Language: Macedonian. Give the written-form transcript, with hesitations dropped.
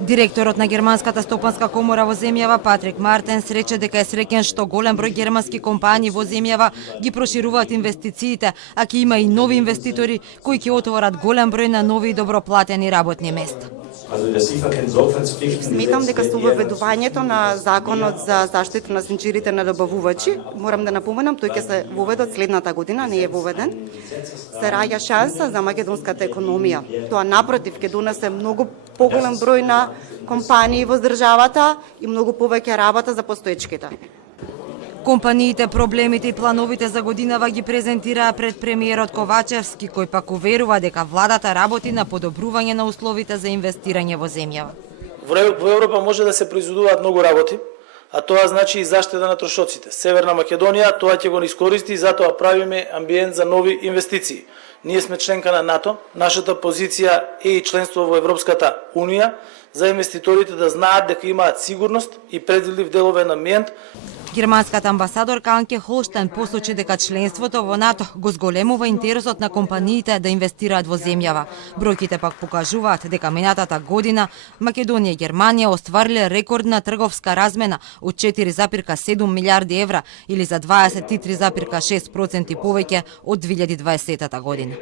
Директорот на Германската стопанска комора во земјава Патрик Мартенс рече дека е среќен што голем број германски компании во земјава ги прошируваат инвестициите, а ќе има и нови инвеститори кои ќе отворат голем број на нови и доброплатени работни места. Сметам дека со воведувањето на законот за заштита на сенџирите на добавувачи, морам да напоменам, тој ќе се воведе од следната година, не е воведен, се раѓа шанса за македонската економија. Тоа напротив ќе донесе многу поголем број на компании во државата и многу повеќе работа за постоечките. Компаниите, проблемите и плановите за годинава ги презентираа пред премиерот Ковачевски, кој пак уверува дека владата работи на подобрување на условите за инвестирање во земјава. Во Европа може да се произведуваат многу работи, а тоа значи и заштита на трошоците. Северна Македонија тоа ќе го искористи и затоа правиме амбиент за нови инвестиции. Ние сме членка на НАТО, нашата позиција е и членство во Европската Унија, за инвеститорите да знаат дека имаат сигурност и предвидлив деловен амбиент. Германската амбасадорка Анке Холштайн посочи дека членството во НАТО го зголемува интересот на компаниите да инвестираат во земјава. Бројките пак покажуваат дека минатата година Македонија и Германија оствариле рекордна трговска размена од 4,7 милиарди евра или за 23,6% повеќе од 2020 година.